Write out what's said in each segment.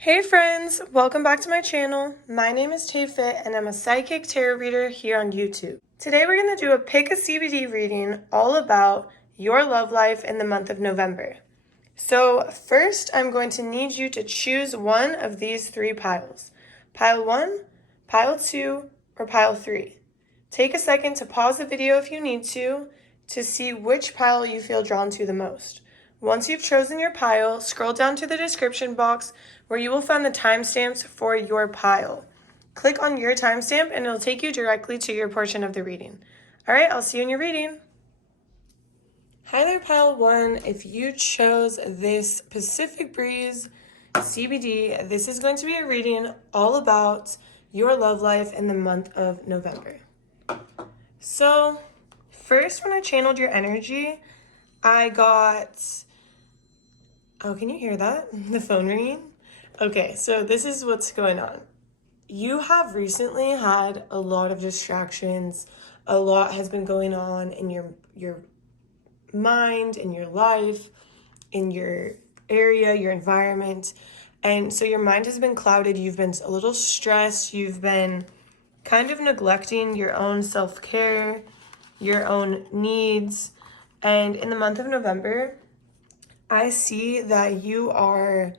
Hey friends, welcome back to my channel. My name is TAYFIT and I'm a psychic tarot reader here on YouTube. Today we're going to do a pick a CBD reading all about your love life in the month of November. So first I'm going to need you to choose one of these three piles. Pile 1, Pile 2, or Pile 3. Take a second to pause the video if you need to see which pile you feel drawn to the most. Once you've chosen your pile, scroll down to the description box where you will find the timestamps for your pile. Click on your timestamp and it'll take you directly to your portion of the reading. All right, I'll see you in your reading. Hi there, Pile 1. If you chose this Pacific Breeze CBD, this is going to be a reading all about your love life in the month of November. So, first, when I channeled your energy, I got... Oh, can you hear that? The phone ringing? Okay, so this is what's going on. You have recently had a lot of distractions. A lot has been going on in your mind, in your life, in your area, your environment. And so your mind has been clouded. You've been a little stressed. You've been kind of neglecting your own self-care, your own needs. And in the month of November, I see that you are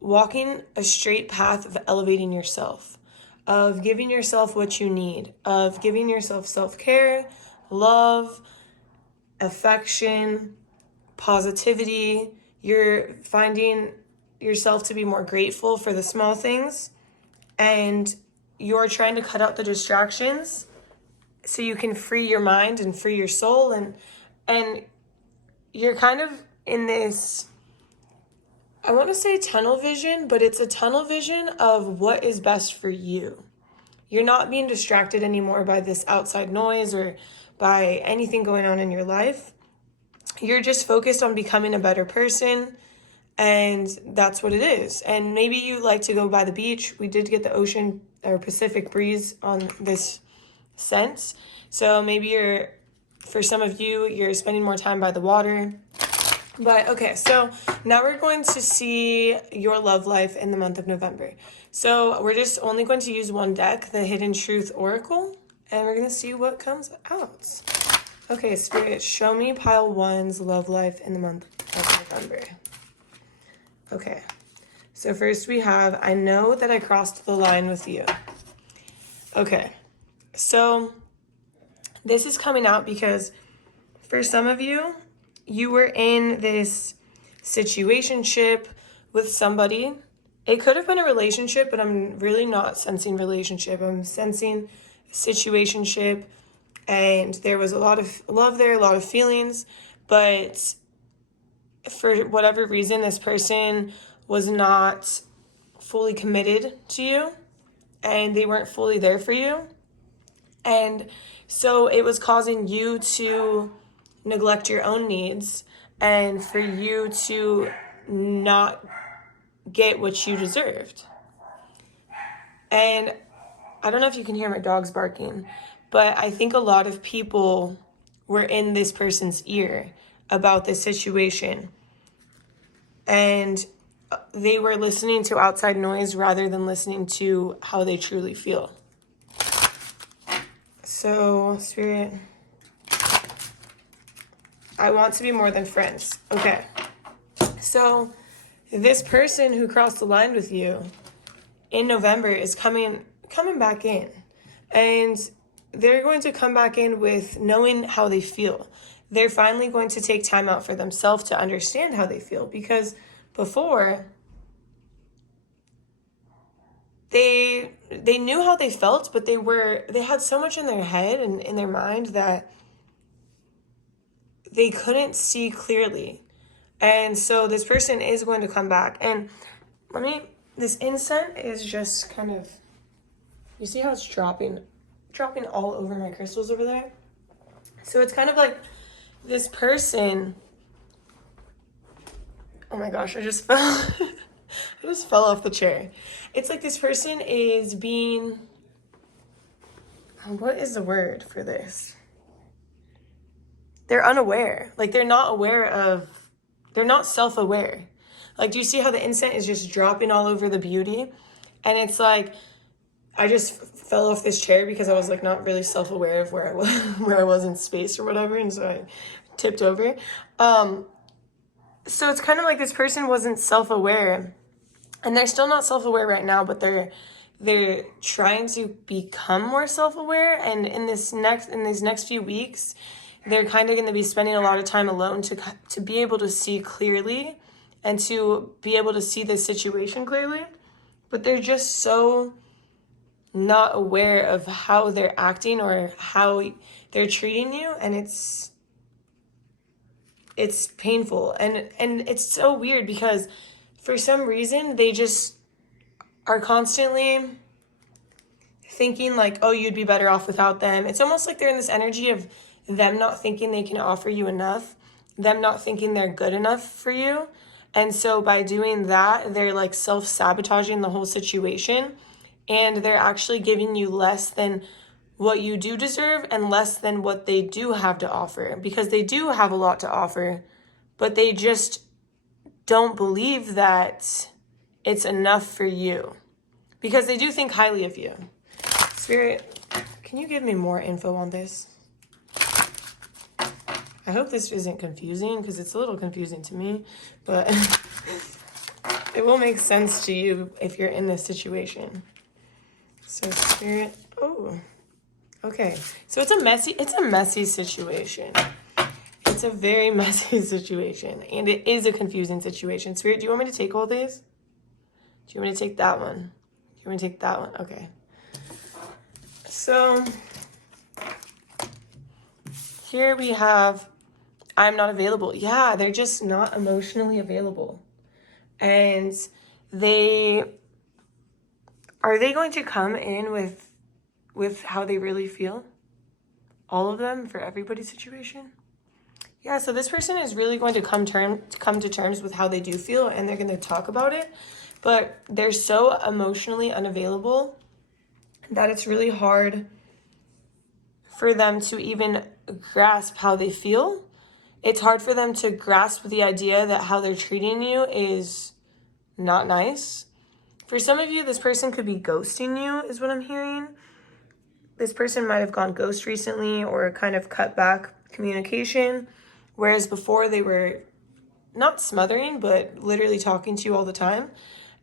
walking a straight path of elevating yourself, of giving yourself what you need, of giving yourself self-care, love, affection, positivity. You're finding yourself to be more grateful for the small things, and you're trying to cut out the distractions so you can free your mind and free your soul, and you're kind of in this, I want to say tunnel vision, but it's a tunnel vision of what is best for you. You're not being distracted anymore by this outside noise or by anything going on in your life. You're just focused on becoming a better person, and that's what it is. And maybe you like to go by the beach. We did get the ocean or Pacific breeze on this scent. So maybe for some of you, you're spending more time by the water. But okay, so now we're going to see your love life in the month of November. So we're just only going to use one deck, the Hidden Truth Oracle, and we're going to see what comes out. Okay, Spirit, show me Pile 1's love life in the month of November. Okay, so first we have, I know that I crossed the line with you. Okay, so this is coming out because for some of you, you were in this situationship with somebody. It could have been a relationship, but I'm really not sensing relationship. I'm sensing situationship, and there was a lot of love there, a lot of feelings, but for whatever reason, this person was not fully committed to you, and they weren't fully there for you. And so it was causing you to neglect your own needs and for you to not get what you deserved. And I don't know if you can hear my dogs barking, but I think a lot of people were in this person's ear about this situation, and they were listening to outside noise rather than listening to how they truly feel. So, Spirit, I want to be more than friends. Okay. So this person who crossed the line with you in November is coming back in. And they're going to come back in with knowing how they feel. They're finally going to take time out for themselves to understand how they feel. Because before, they knew how they felt, but they had so much in their head and in their mind that they couldn't see clearly. And so this person is going to come back. And this incense is just kind of, you see how it's dropping all over my crystals over there? So it's kind of like this person, oh my gosh, I just fell off the chair. It's like this person is being, what is the word for this? They're unaware. Like they're not self-aware. Like, do you see how the incense is just dropping all over the beauty? And it's like, I just fell off this chair because I was like not really self-aware of where I was, where I was in space or whatever, and so I tipped over. So it's kind of like this person wasn't self-aware, and they're still not self-aware right now, but they're trying to become more self-aware. And in these next few weeks, they're kind of going to be spending a lot of time alone to be able to see clearly and to be able to see the situation clearly. But they're just so not aware of how they're acting or how they're treating you, and it's painful. And it's so weird because for some reason they just are constantly thinking like, oh, you'd be better off without them. It's almost like they're in this energy of them not thinking they can offer you enough, them not thinking they're good enough for you. And so by doing that, they're like self-sabotaging the whole situation, and they're actually giving you less than what you do deserve and less than what they do have to offer, because they do have a lot to offer, but they just don't believe that it's enough for you because they do think highly of you. Spirit, can you give me more info on this? I hope this isn't confusing because it's a little confusing to me, but it will make sense to you if you're in this situation. So Spirit, oh, okay. So it's a messy situation. It's a very messy situation, and it is a confusing situation. Spirit, do you want me to take all these? Do you want me to take that one? Do you want me to take that one? Okay. So here we have, I'm not available. Yeah, they're just not emotionally available. And are they going to come in with how they really feel? All of them for everybody's situation? Yeah, so this person is really going to come to terms with how they do feel, and they're going to talk about it, but they're so emotionally unavailable that it's really hard for them to even grasp how they feel. It's hard for them to grasp the idea that how they're treating you is not nice. For some of you, this person could be ghosting you, is what I'm hearing. This person might have gone ghost recently or kind of cut back communication, whereas before they were not smothering, but literally talking to you all the time,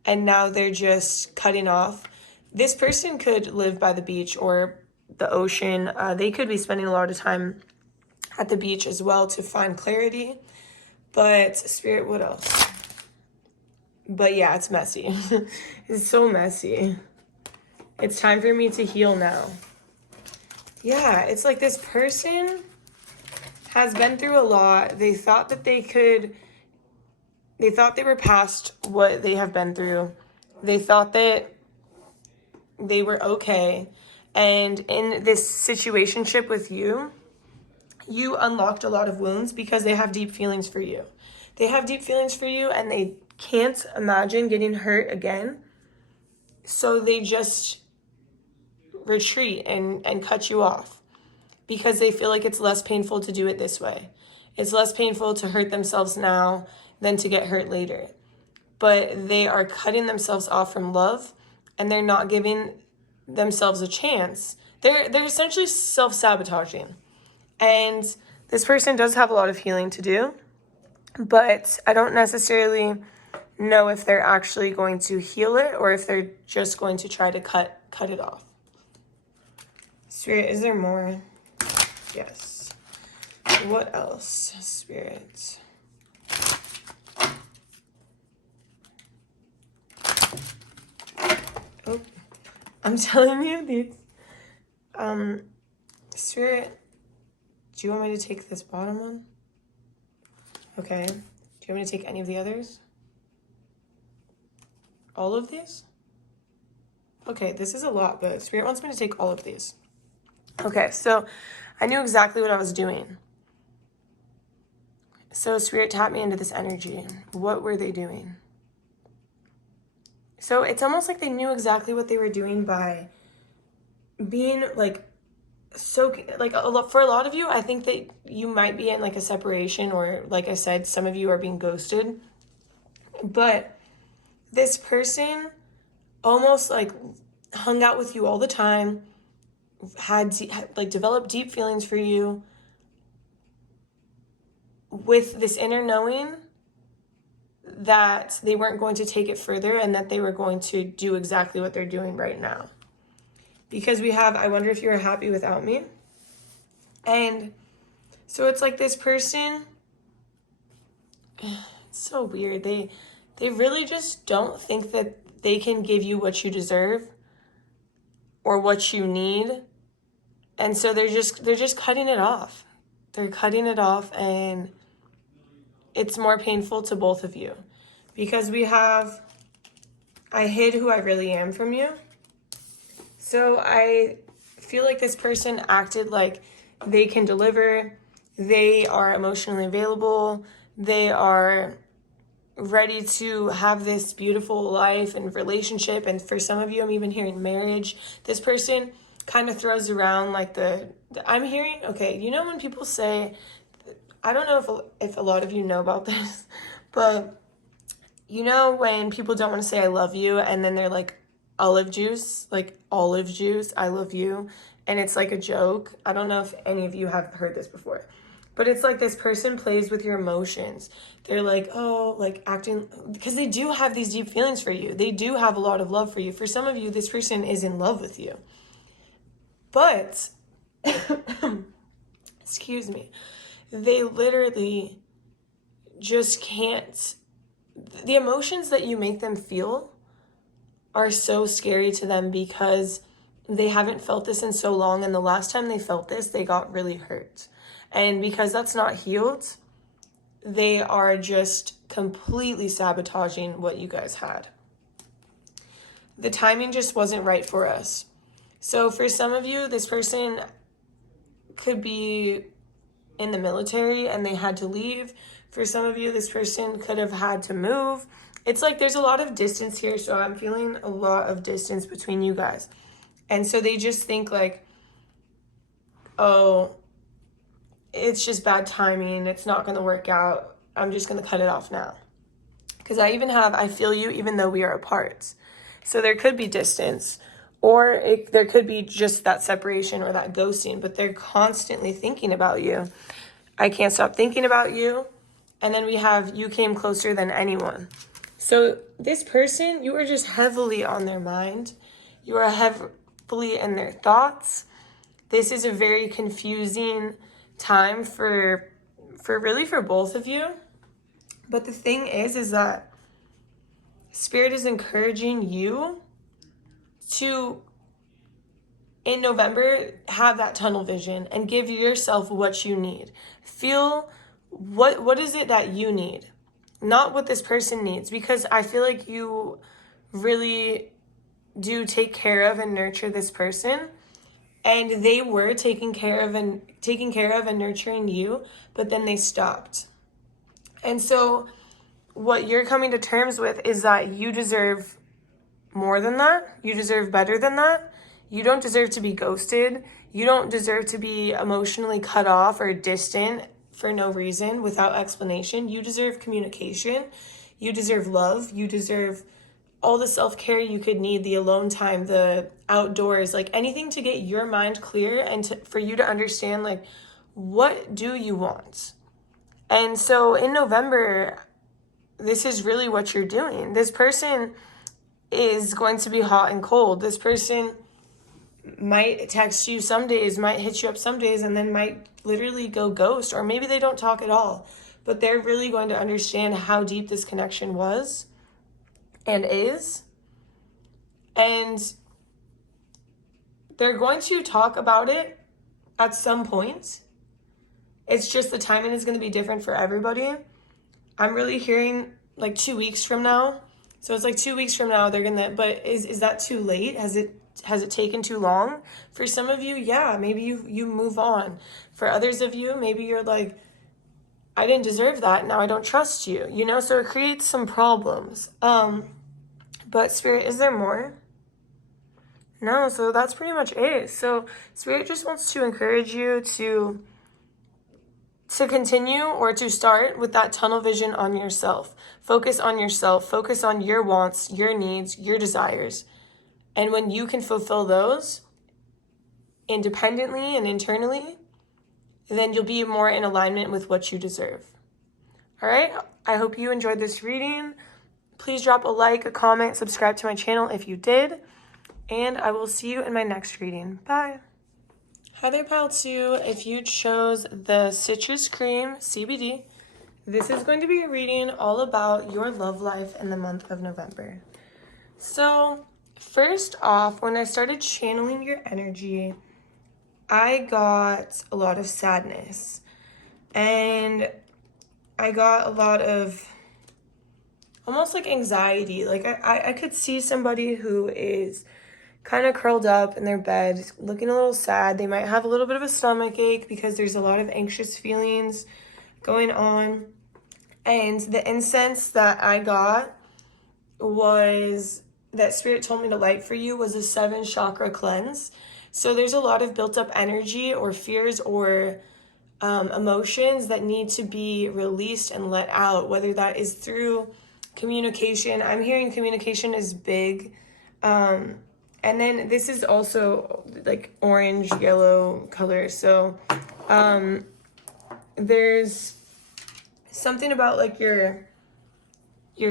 and now they're just cutting off. This person could live by the beach or the ocean. They could be spending a lot of time at the beach as well to find clarity. But Spirit, what else? But yeah, it's messy. It's so messy. It's time for me to heal now. Yeah, it's like this person has been through a lot. They thought that they were past what they have been through. They thought that they were okay. And in this situationship with you, you unlocked a lot of wounds because they have deep feelings for you. They have deep feelings for you, and they can't imagine getting hurt again. So they just retreat and cut you off because they feel like it's less painful to do it this way. It's less painful to hurt themselves now than to get hurt later. But they are cutting themselves off from love, and they're not giving themselves a chance. They're essentially self-sabotaging. And this person does have a lot of healing to do, but I don't necessarily know if they're actually going to heal it or if they're just going to try to cut it off. Spirit, is there more? Yes. What else, Spirit? Oh, I'm telling you these. Spirit, do you want me to take this bottom one? Okay. Do you want me to take any of the others? All of these? Okay, this is a lot, but Spirit wants me to take all of these. Okay, so I knew exactly what I was doing. So Spirit tapped me into this energy. What were they doing? So it's almost like they knew exactly what they were doing by being like so, like for a lot of you, I think that you might be in like a separation, or like I said, some of you are being ghosted. But this person almost like hung out with you all the time, had like developed deep feelings for you, with this inner knowing that they weren't going to take it further and that they were going to do exactly what they're doing right now. Because we have, I wonder if you're happy without me. And so it's like this person, it's so weird. They really just don't think that they can give you what you deserve or what you need. And so they're just cutting it off. They're cutting it off, and it's more painful to both of you. Because we have, I hid who I really am from you. So I feel like this person acted like they can deliver. They are emotionally available. They are ready to have this beautiful life and relationship. And for some of you, I'm even hearing marriage. This person kind of throws around like I'm hearing, okay, you know when people say, I don't know if a lot of you know about this, but you know when people don't want to say I love you and then they're like olive juice, I love you, and it's like a joke. I don't know if any of you have heard this before, but it's like this person plays with your emotions. They're like, oh, like acting, because they do have these deep feelings for you. They do have a lot of love for you. For some of you, this person is in love with you. But, excuse me, they literally just can't. The emotions that you make them feel are so scary to them because they haven't felt this in so long. And the last time they felt this, they got really hurt. And because that's not healed, they are just completely sabotaging what you guys had. The timing just wasn't right for us. So for some of you, this person could be in the military and they had to leave. For some of you, this person could have had to move. It's like there's a lot of distance here, so I'm feeling a lot of distance between you guys. And so they just think like, oh, it's just bad timing. It's not going to work out. I'm just going to cut it off now. Because I feel you even though we are apart. So there could be distance. Or there could be just that separation or that ghosting, but they're constantly thinking about you. I can't stop thinking about you. And then we have, you came closer than anyone. So this person, you are just heavily on their mind. You are heavily in their thoughts. This is a very confusing time for both of you. But the thing is that Spirit is encouraging you to, in November, have that tunnel vision and give yourself what you need. Feel what is it that you need, not what this person needs, because I feel like you really do take care of and nurture this person, and they were taking care of and nurturing you, but then they stopped. And so what you're coming to terms with is that you deserve more than that. You deserve better than that. You don't deserve to be ghosted. You don't deserve to be emotionally cut off or distant for no reason, without explanation. You deserve communication. You deserve love. You deserve all the self-care you could need, the alone time, the outdoors, like anything to get your mind clear and for you to understand, like, what do you want? And so in November, this is really what you're doing. This person is going to be hot and cold. This person might text you some days, might hit you up some days, and then might literally go ghost, or maybe they don't talk at all. But they're really going to understand how deep this connection was and is. And they're going to talk about it at some point. It's just the timing is going to be different for everybody. I'm really hearing like 2 weeks from now. So it's like 2 weeks from now they're gonna, but is that too late? Has it taken too long? For some of you, yeah, maybe you move on. For others of you, maybe you're like, I didn't deserve that, now I don't trust you, you know? So it creates some problems. But Spirit, is there more? No, so that's pretty much it. So Spirit just wants to encourage you to to continue or to start with that tunnel vision on yourself. Focus on yourself. Focus on your wants, your needs, your desires. And when you can fulfill those independently and internally, then you'll be more in alignment with what you deserve. All right? I hope you enjoyed this reading. Please drop a like, a comment, subscribe to my channel if you did. And I will see you in my next reading. Bye. Hi there, Pile 2. If you chose the Citrus Cream CBD, this is going to be a reading all about your love life in the month of November. So, first off, when I started channeling your energy, I got a lot of sadness. And I got a lot of almost like anxiety. Like I could see somebody who is kind of curled up in their bed, looking a little sad. They might have a little bit of a stomach ache because there's a lot of anxious feelings going on. And the incense that I got was, that Spirit told me to light for you, was a 7 chakra cleanse. So there's a lot of built up energy or fears or emotions that need to be released and let out, whether that is through communication. I'm hearing communication is big. And then this is also like orange, yellow color. So there's something about like your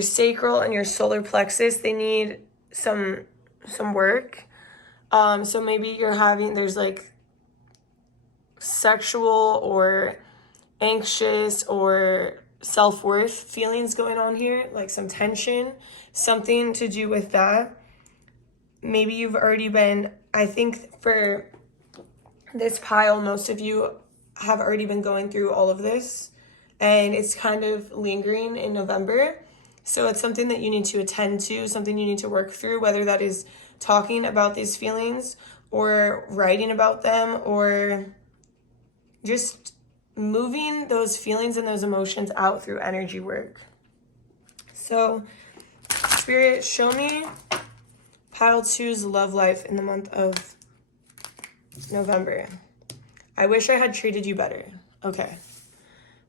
sacral and your solar plexus. They need some work. So maybe there's like sexual or anxious or self-worth feelings going on here, like some tension, something to do with that. Maybe you've already been, I think for this pile, most of you have already been going through all of this, and it's kind of lingering in November. So it's something that you need to attend to, something you need to work through, whether that is talking about these feelings or writing about them or just moving those feelings and those emotions out through energy work. So, Spirit, show me Pile 2's love life in the month of November. I wish I had treated you better. Okay.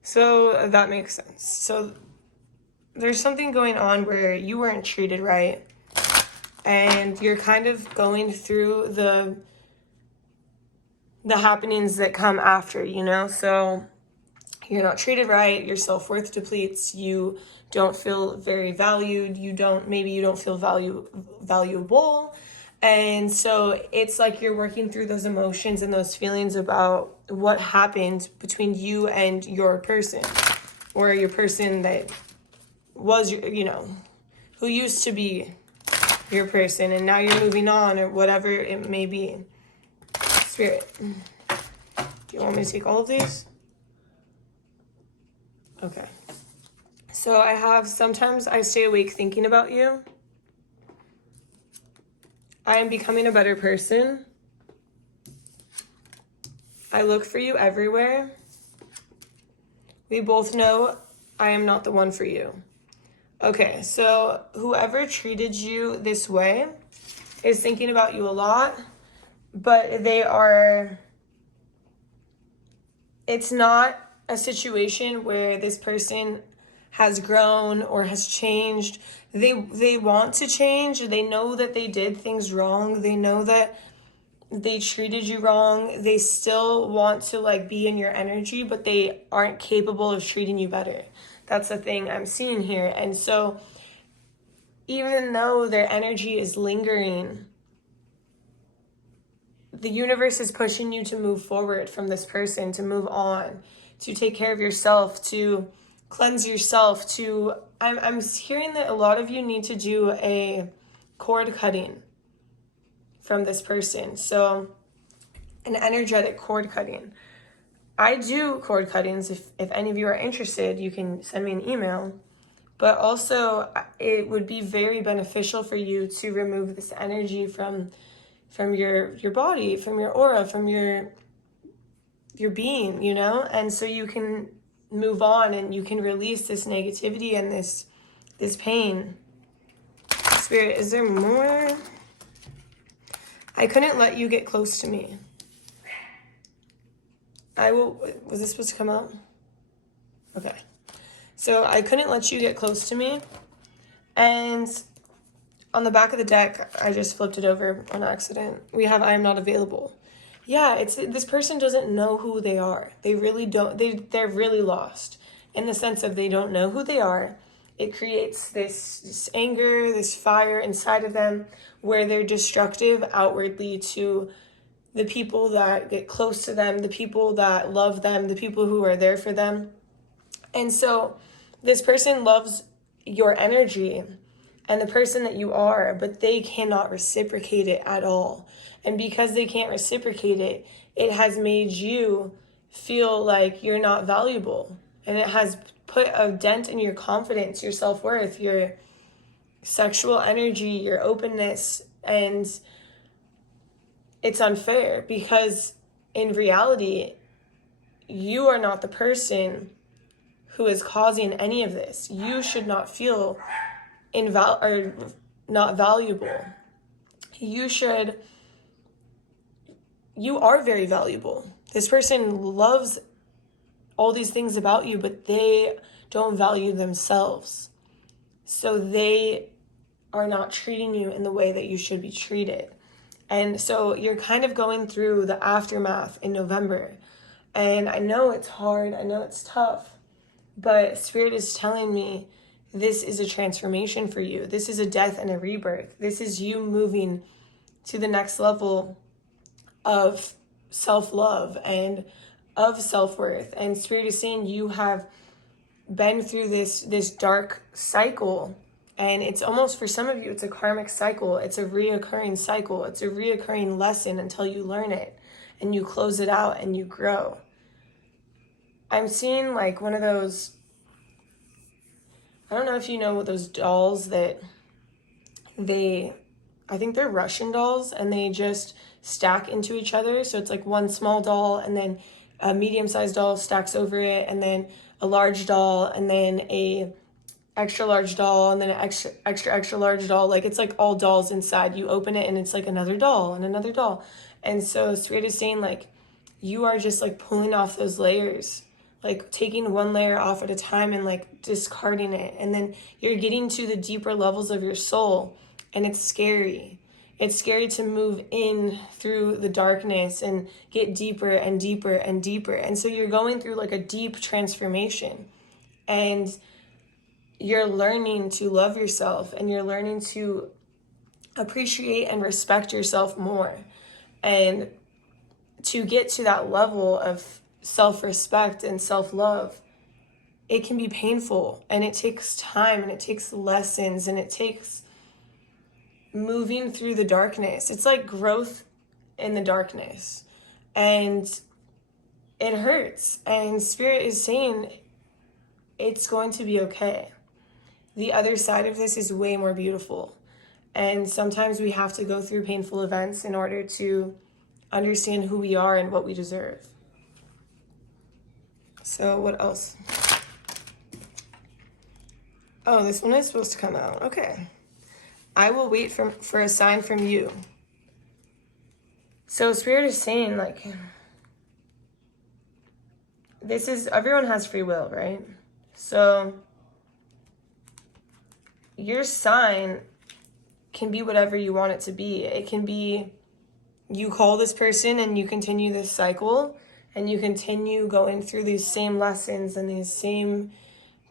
So that makes sense. So there's something going on where you weren't treated right, and you're kind of going through the happenings that come after, you know? So you're not treated right, your self-worth depletes, you don't feel very valued, maybe you don't feel valuable. And so it's like you're working through those emotions and those feelings about what happened between you and your person, or your person that was, who used to be your person, and now you're moving on, or whatever it may be. Spirit, do you want me to take all of these? Okay. So sometimes I stay awake thinking about you. I am becoming a better person. I look for you everywhere. We both know I am not the one for you. Okay, so whoever treated you this way is thinking about you a lot, but it's not a situation where this person has grown or has changed. They want to change. They know that they did things wrong. They know that they treated you wrong. They still want to be in your energy, but they aren't capable of treating you better. That's the thing I'm seeing here. And so even though their energy is lingering, the universe is pushing you to move forward from this person, to move on, to take care of yourself, to cleanse yourself, I'm hearing that a lot of you need to do a cord cutting from this person. So an energetic cord cutting. I do cord cuttings. If any of you are interested, you can send me an email. But also it would be very beneficial for you to remove this energy from your body, from your aura, from your being, and so you can move on and you can release this negativity and this pain. Spirit, is there more? I couldn't let you get close to me. Was this supposed to come out? Okay. So I couldn't let you get close to me. And on the back of the deck, I just flipped it over on accident. We have I am not available. Yeah, it's this person doesn't know who they are. They really don't. They're really lost in the sense of they don't know who they are. It creates this anger, this fire inside of them where they're destructive outwardly to the people that get close to them, the people that love them, the people who are there for them. And so this person loves your energy and the person that you are, but they cannot reciprocate it at all. And because they can't reciprocate it, it has made you feel like you're not valuable. And it has put a dent in your confidence, your self-worth, your sexual energy, your openness. And it's unfair because in reality, you are not the person who is causing any of this. You should not feel not valuable. You are very valuable. This person loves all these things about you, but they don't value themselves. So they are not treating you in the way that you should be treated. And so you're kind of going through the aftermath in November. And I know it's hard, I know it's tough, but Spirit is telling me this is a transformation for you. This is a death and a rebirth. This is you moving to the next level of self-love and of self-worth. And Spirit is saying you have been through this dark cycle. And it's almost, for some of you, it's a karmic cycle. It's a reoccurring cycle. It's a reoccurring lesson until you learn it and you close it out and you grow. I'm seeing like one of those, I don't know if you know those dolls that I think they're Russian dolls, and they just stack into each other. So it's like one small doll, and then a medium-sized doll stacks over it, and then a large doll, and then a extra large doll, and then an extra large doll. Like it's like all dolls inside. You open it and it's like another doll and another doll. And so Spirit is saying like you are just like pulling off those layers, like taking one layer off at a time and like discarding it. And then you're getting to the deeper levels of your soul, and it's scary. It's scary to move in through the darkness and get deeper and deeper and deeper. And so you're going through like a deep transformation, and you're learning to love yourself, and you're learning to appreciate and respect yourself more. And to get to that level of self-respect and self-love, it can be painful, and it takes time, and it takes lessons, and it takes moving through the darkness. It's like growth in the darkness, and it hurts. And Spirit is saying it's going to be okay. The other side of this is way more beautiful. And sometimes we have to go through painful events in order to understand who we are and what we deserve. So what else? Oh, this one is supposed to come out. Okay. I will wait for a sign from you. So Spirit is saying like, everyone has free will, right? So your sign can be whatever you want it to be. It can be you call this person and you continue this cycle, and you continue going through these same lessons and these same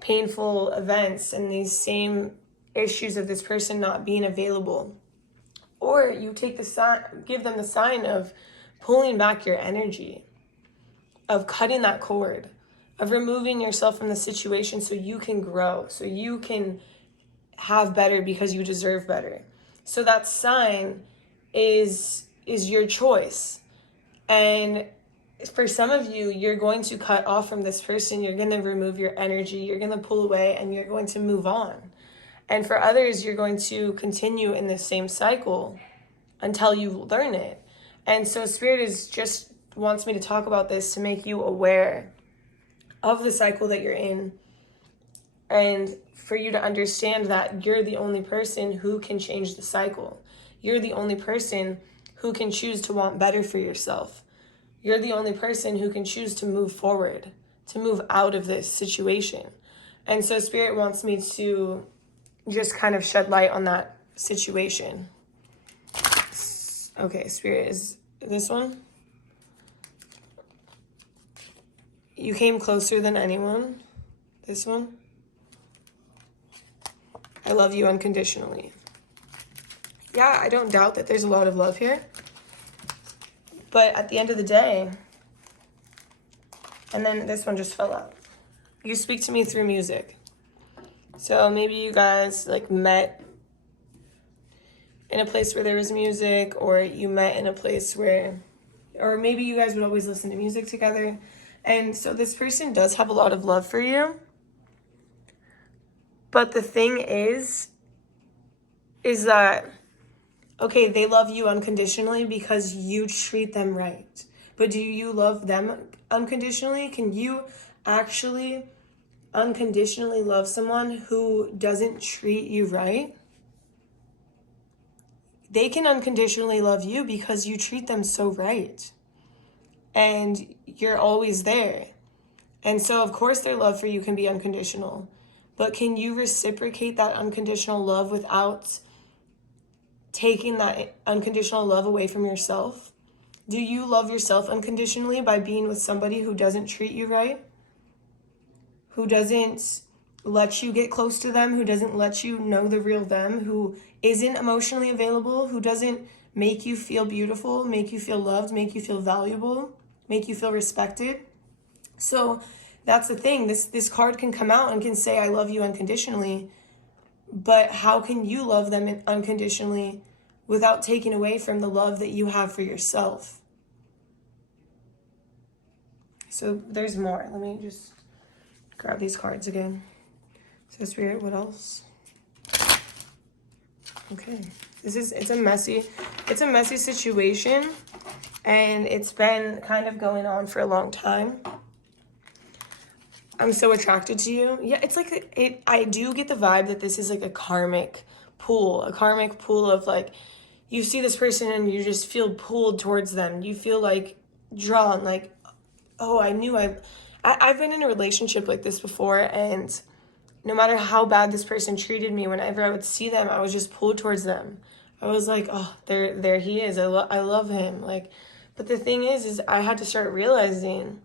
painful events and these same issues of this person not being available. Or you take the sign, give them the sign of pulling back your energy, of cutting that cord, of removing yourself from the situation so you can grow, so you can have better because you deserve better. So that sign is your choice. And for some of you, you're going to cut off from this person. You're going to remove your energy. You're going to pull away, and you're going to move on. And for others, you're going to continue in the same cycle until you learn it. And so Spirit just wants me to talk about this to make you aware of the cycle that you're in, and for you to understand that you're the only person who can change the cycle. You're the only person who can choose to want better for yourself. You're the only person who can choose to move forward, to move out of this situation. And so Spirit wants me to just kind of shed light on that situation. Okay, Spirit, is this one? You came closer than anyone. This one. I love you unconditionally. Yeah, I don't doubt that there's a lot of love here. But at the end of the day, and then this one just fell out. You speak to me through music. So maybe you guys like met in a place where there was music, or you met in a place where, or maybe you guys would always listen to music together. And so this person does have a lot of love for you. But the thing is that, okay, they love you unconditionally because you treat them right. But do you love them unconditionally? Can you actually unconditionally love someone who doesn't treat you right? They can unconditionally love you because you treat them so right. And you're always there. And so, of course, their love for you can be unconditional. But can you reciprocate that unconditional love without taking that unconditional love away from yourself? Do you love yourself unconditionally by being with somebody who doesn't treat you right? Who doesn't let you get close to them? Who doesn't let you know the real them? Who isn't emotionally available? Who doesn't make you feel beautiful, make you feel loved, make you feel valuable, make you feel respected? So that's the thing. This card can come out and can say, I love you unconditionally. But how can you love them unconditionally without taking away from the love that you have for yourself? So there's more. Let me just grab these cards again. So Spirit, what else? Okay. It's a messy situation, and it's been kind of going on for a long time. I'm so attracted to you. Yeah, it's like I do get the vibe that this is like a karmic pull of like, you see this person and you just feel pulled towards them. You feel like drawn, like, oh, I've been in a relationship like this before, and no matter how bad this person treated me, whenever I would see them, I was just pulled towards them. I was like, oh, there he is. I love him. Like, but the thing is I had to start realizing,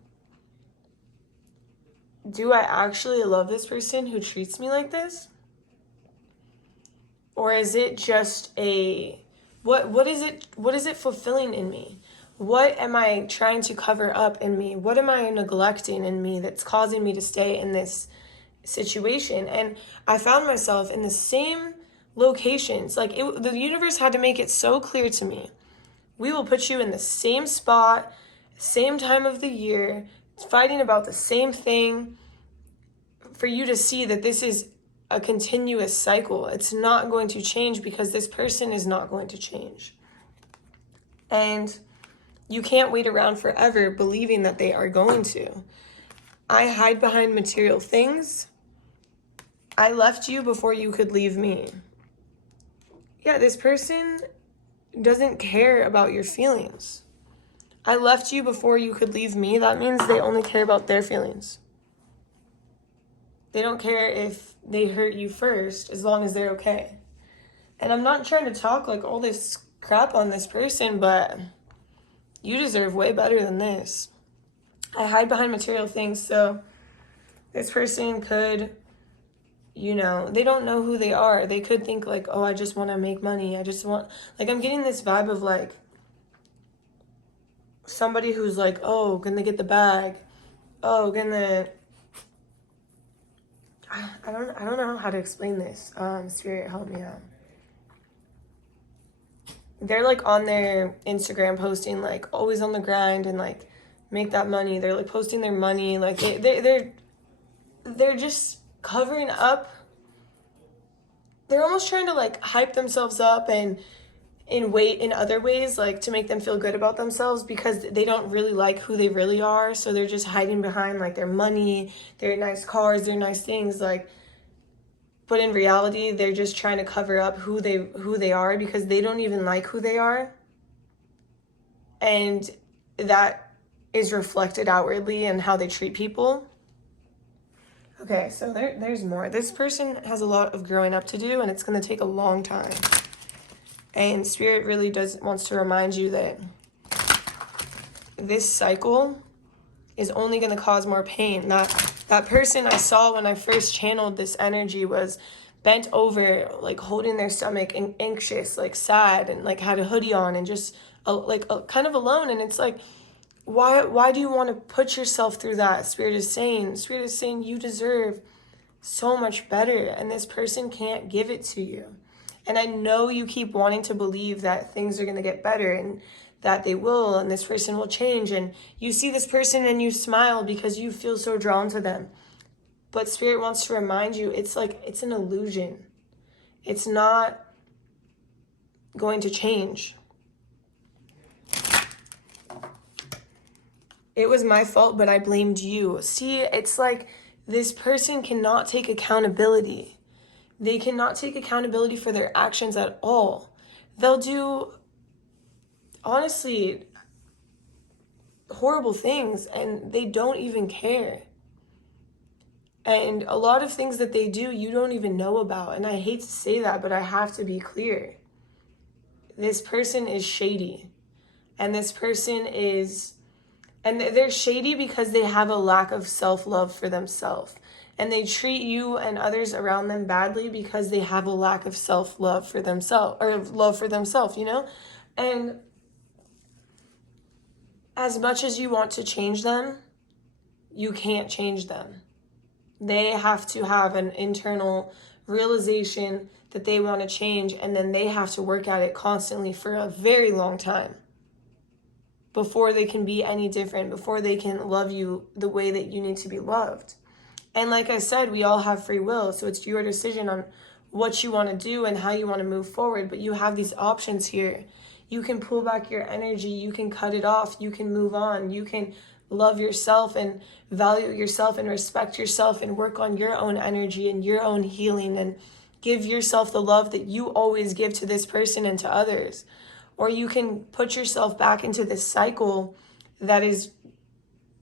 do I actually love this person who treats me like this? Or is it just what is it fulfilling in me? What am I trying to cover up in me? What am I neglecting in me that's causing me to stay in this situation? And I found myself in the same locations. Like, the universe had to make it so clear to me. We will put you in the same spot, same time of the year, fighting about the same thing, for you to see that this is a continuous cycle. It's not going to change because this person is not going to change. And you can't wait around forever believing that they are going to. I hide behind material things. I left you before you could leave me. Yeah, this person doesn't care about your feelings. I left you before you could leave me. That means they only care about their feelings. They don't care if they hurt you first, as long as they're okay. And I'm not trying to talk like all this crap on this person, but you deserve way better than this. I hide behind material things, so this person could, they don't know who they are. They could think like, oh, I just want to make money. I'm getting this vibe of like somebody who's like, oh, can they get the bag? Oh, I don't know how to explain this. Spirit, help me out. They're like on their Instagram posting like always on the grind and like make that money. They're like posting their money, like they're just covering up. They're almost trying to like hype themselves up and in other ways, like to make them feel good about themselves, because they don't really like who they really are. So they're just hiding behind like their money, their nice cars, their nice things, like, but in reality, they're just trying to cover up who they are, because they don't even like who they are. And that is reflected outwardly in how they treat people. Okay, so there's more. This person has a lot of growing up to do, and it's going to take a long time. And Spirit really wants to remind you that this cycle is only going to cause more pain. That person I saw when I first channeled this energy was bent over, like holding their stomach and anxious, like sad, and like had a hoodie on and just kind of alone. And it's like, why do you want to put yourself through that? Spirit is saying you deserve so much better, and this person can't give it to you. And I know you keep wanting to believe that things are going to get better and that they will, and this person will change, and you see this person and you smile because you feel so drawn to them. But Spirit wants to remind you, it's an illusion. It's not going to change. It was my fault, but I blamed you. See, it's like this person cannot take accountability. They cannot take accountability for their actions at all. They'll do, honestly, horrible things, and they don't even care. And a lot of things that they do, you don't even know about. And I hate to say that, but I have to be clear. This person is shady. And this person is... And they're shady because they have a lack of self-love for themselves. And they treat you and others around them badly because they have a lack of self-love for themselves, or love for themselves, you know? And as much as you want to change them, you can't change them. They have to have an internal realization that they want to change, and then they have to work at it constantly for a very long time before they can be any different, before they can love you the way that you need to be loved. And like I said, we all have free will, so it's your decision on what you want to do and how you want to move forward, but you have these options here. You can pull back your energy, you can cut it off, you can move on, you can love yourself and value yourself and respect yourself and work on your own energy and your own healing and give yourself the love that you always give to this person and to others. Or you can put yourself back into this cycle that is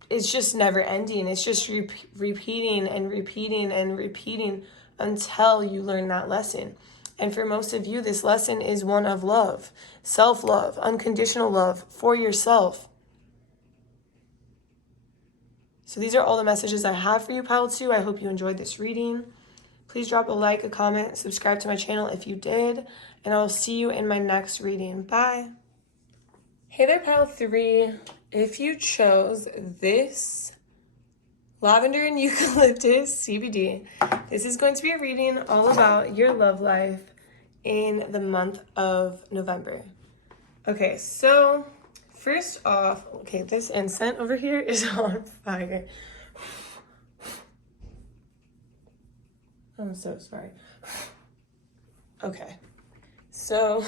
just never ending. It's just repeating and repeating and repeating until you learn that lesson. And for most of you, this lesson is one of love, self-love, unconditional love for yourself. So these are all the messages I have for you, Pile 2. I hope you enjoyed this reading. Please drop a like, a comment, subscribe to my channel if you did, and I will see you in my next reading. Bye. Hey there, Pile 3. If you chose this lavender and eucalyptus CBD, this is going to be a reading all about your love life in the month of November. Okay, so first off, okay, this incense over here is on fire. I'm so sorry. Okay, so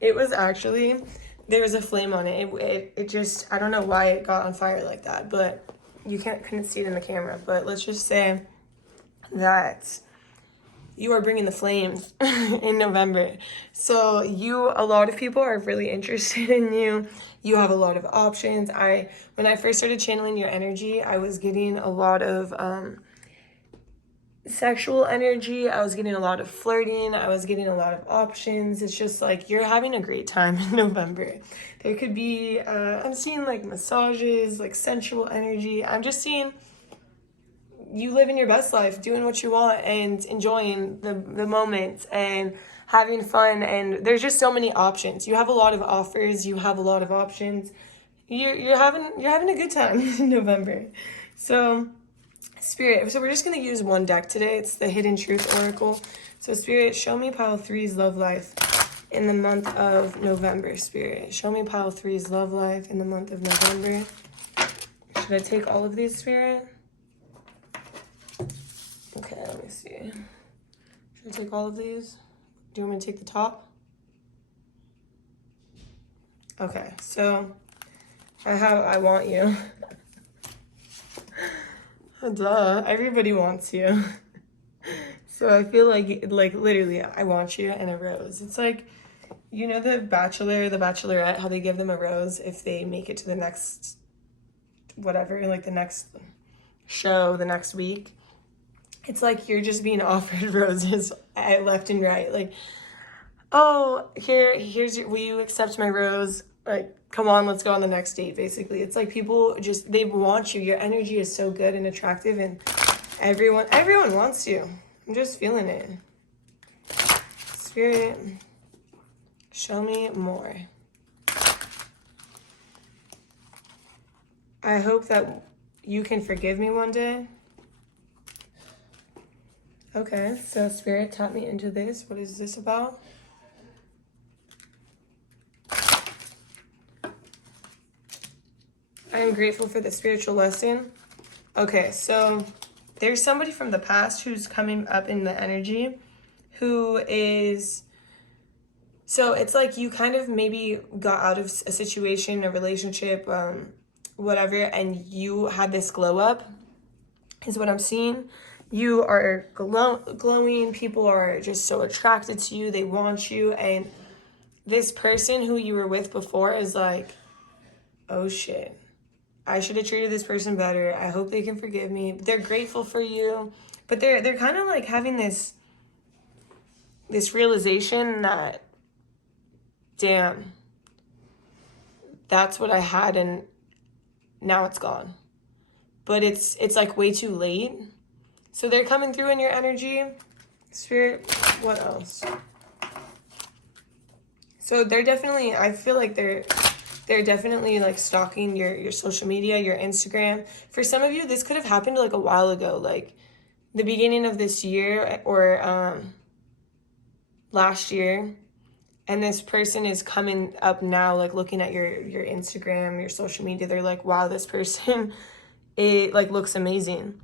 it was actually, there was a flame on it. It just, I don't know why it got on fire like that, but you couldn't see it in the camera. But let's just say that you are bringing the flames in November. So a lot of people are really interested in you. You have a lot of options. When I first started channeling your energy, I was getting a lot of sexual energy. I was getting a lot of flirting. I was getting a lot of options. It's just like you're having a great time in November. There could be, I'm seeing like massages, like sensual energy. I'm just seeing you living your best life, doing what you want and enjoying the moment and having fun. And there's just so many options. You have a lot of offers. You have a lot of options. You're having a good time in November. So Spirit, so we're just going to use one deck today. It's the Hidden Truth Oracle. So Spirit, show me Pile 3's love life in the month of November. Spirit, show me Pile 3's love life in the month of November. Should I take all of these, Spirit? Okay, let me see. Should I take all of these? Do you want me to take the top? Okay, so I want you. Duh, everybody wants you. So I feel like literally, I want you and a rose. It's like, you know the Bachelor, the Bachelorette, how they give them a rose if they make it to the next, whatever, like the next show, the next week. It's like you're just being offered roses at left and right. Like, oh, here's your, will you accept my rose? Like, come on, let's go on the next date, basically. It's like people just, they want you. Your energy is so good and attractive, and everyone wants you. I'm just feeling it. Spirit, show me more. I hope that you can forgive me one day. Okay, so Spirit, tap me into this. What is this about? I am grateful for the spiritual lesson. Okay, so there's somebody from the past who's coming up in the energy who is, so it's like you kind of maybe got out of a situation, a relationship, whatever, and you had this glow up, is what I'm seeing. You are glowing. People are just so attracted to you. They want you. And this person who you were with before is like, oh shit, I should have treated this person better. I hope they can forgive me. They're grateful for you, but they're kind of like having this realization that, damn, that's what I had and now it's gone. But it's like way too late. So they're coming through in your energy. Spirit, what else? So they're definitely, I feel like they're definitely like stalking your social media, your Instagram. For some of you, this could have happened like a while ago, like the beginning of this year or last year. And this person is coming up now, like looking at your Instagram, your social media. They're like, wow, this person, it like looks amazing.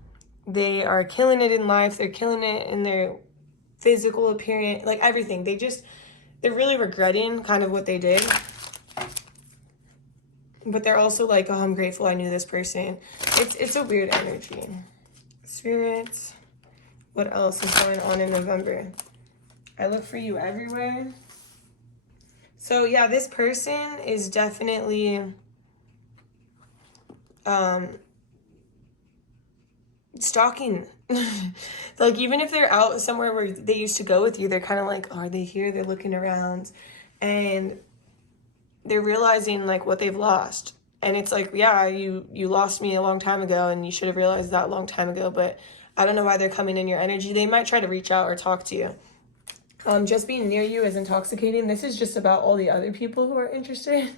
They are killing it in life. They're killing it in their physical appearance, like everything. They're really regretting kind of what they did. But they're also like, oh, I'm grateful I knew this person. It's a weird energy. Spirits, what else is going on in November? I look for you everywhere. So yeah, this person is definitely stalking. Like even if they're out somewhere where they used to go with you, they're kind of like, oh, are they here? They're looking around and they're realizing like what they've lost. And it's like, yeah, you lost me a long time ago and you should have realized that a long time ago, but I don't know why they're coming in your energy. They might try to reach out or talk to you. Just being near you is intoxicating. This is just about all the other people who are interested.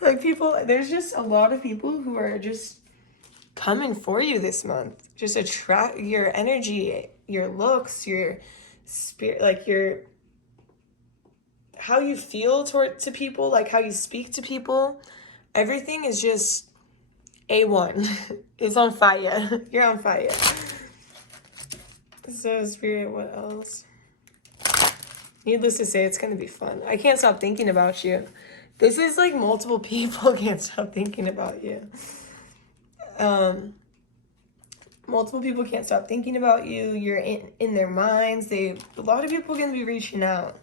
Like there's just a lot of people who are just coming for you this month. Just attract your energy, your looks, your spirit, like how you feel to people, like how you speak to people. Everything is just A1. It's on fire. You're on fire. So Spirit, what else? Needless to say, it's going to be fun. I can't stop thinking about you. This is like multiple people can't stop thinking about you. Multiple people can't stop thinking about you. You're in their minds. A lot of people are going to be reaching out.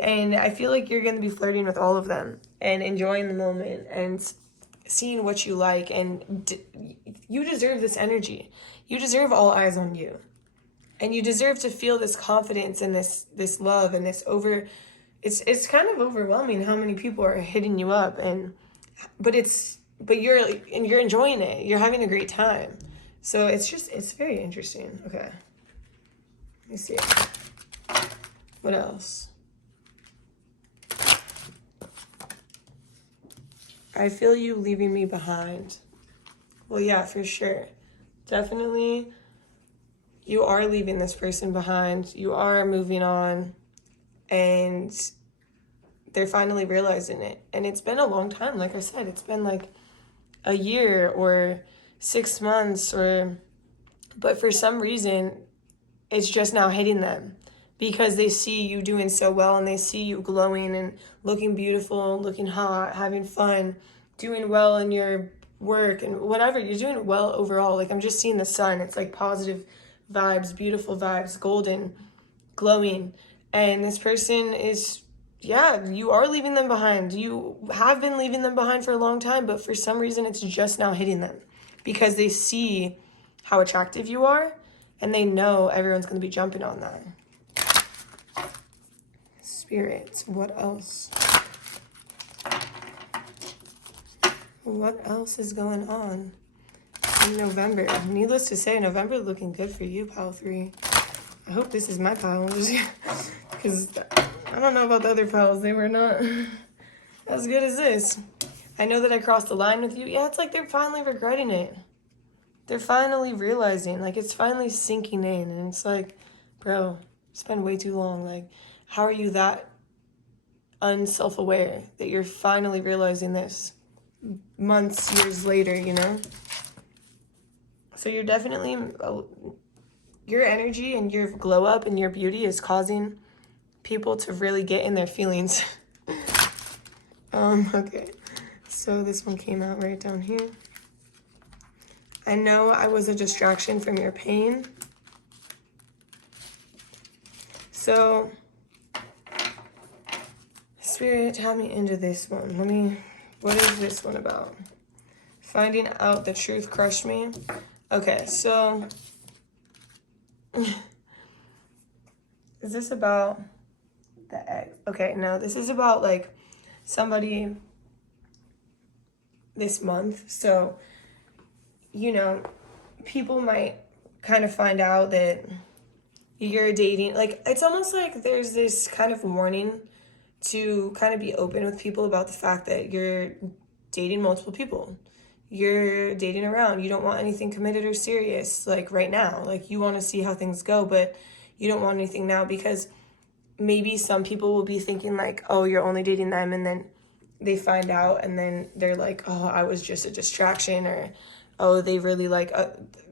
And I feel like you're going to be flirting with all of them and enjoying the moment and seeing what you like. And you deserve this energy. You deserve all eyes on you. And you deserve to feel this confidence and this love and it's kind of overwhelming how many people are hitting you up but you're enjoying it. You're having a great time. So it's very interesting. Okay. Let me see. What else? I feel you leaving me behind. Well, yeah, for sure. Definitely. You are leaving this person behind. You are moving on. And they're finally realizing it. And it's been a long time. Like I said, it's been like a year or 6 months but for some reason, it's just now hitting them because they see you doing so well and they see you glowing and looking beautiful, looking hot, having fun, doing well in your work and whatever. You're doing well overall. Like I'm just seeing the sun. It's like positive vibes, beautiful vibes, golden, glowing. And this person is, yeah, you are leaving them behind. You have been leaving them behind for a long time, but for some reason it's just now hitting them because they see how attractive you are And they know everyone's going to be jumping on that. Spirit, what else? What else is going on in November? Needless to say, November looking good for you, pile 3. I hope this is my pile, because I don't know about the other piles. They were not as good as this. I know that I crossed the line with you. Yeah, it's like they're finally regretting it. They're finally realizing, like, it's finally sinking in. And it's like, bro, it's been way too long. Like, how are you that unself-aware that you're finally realizing this months, years later, you know? So you're definitely, your energy and your glow up and your beauty is causing people to really get in their feelings. Okay. So this one came out right down here. I know I was a distraction from your pain. So, Spirit, have me into this one. What is this one about? Finding out the truth crushed me. Okay, so, is this about the egg? Okay, no, this is about, like, somebody this month. So, you know, people might kind of find out that you're dating. Like, it's almost like there's this kind of warning to kind of be open with people about the fact that you're dating multiple people. You're dating around. You don't want anything committed or serious, like, right now. Like, you want to see how things go, but you don't want anything now, because maybe some people will be thinking, like, oh, you're only dating them, and then they find out, and then they're like, oh, I was just a distraction, or oh, they really, like,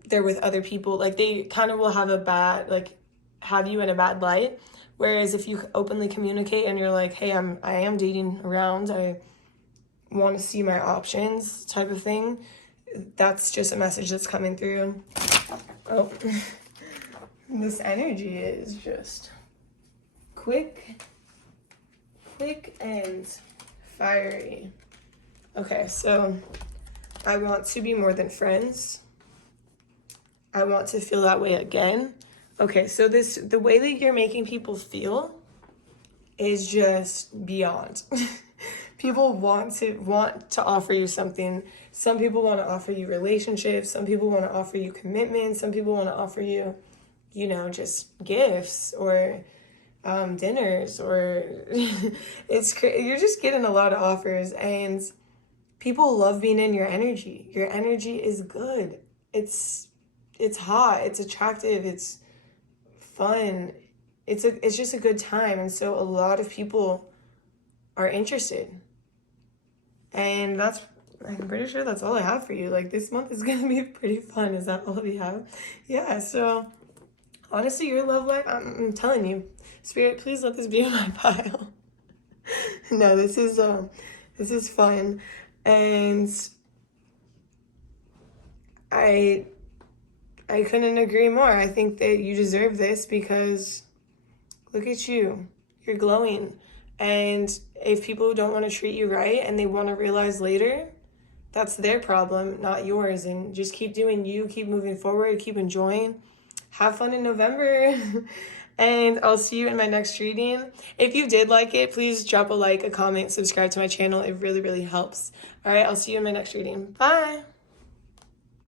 they're with other people. Like, they kind of will have a bad, like, have you in a bad light. Whereas if you openly communicate and you're like, hey, I am dating around, I want to see my options type of thing, that's just a message that's coming through. Oh, this energy is just quick and fiery. Okay, so I want to be more than friends. I want to feel that way again. Okay, so the way that you're making people feel is just beyond. People want to offer you something. Some people want to offer you relationships. Some people want to offer you commitment. Some people want to offer you, you know, just gifts or dinners, or you're just getting a lot of offers, and people love being in your energy. Your energy is good. It's hot. It's attractive. It's fun. It's just a good time. And so a lot of people are interested. And I'm pretty sure that's all I have for you. Like, this month is going to be pretty fun. Is that all we have? Yeah, so honestly, your love life, I'm telling you, Spirit, please let this be in my pile. No, this is fun. And I couldn't agree more. I think that you deserve this, because look at you. You're glowing. And if people don't want to treat you right and they want to realize later, that's their problem, not yours. And just keep doing you, keep moving forward, keep enjoying. Have fun in November. And I'll see you in my next reading. If you did like it, please drop a like, a comment, subscribe to my channel. It really, really helps. All right, I'll see you in my next reading. Bye.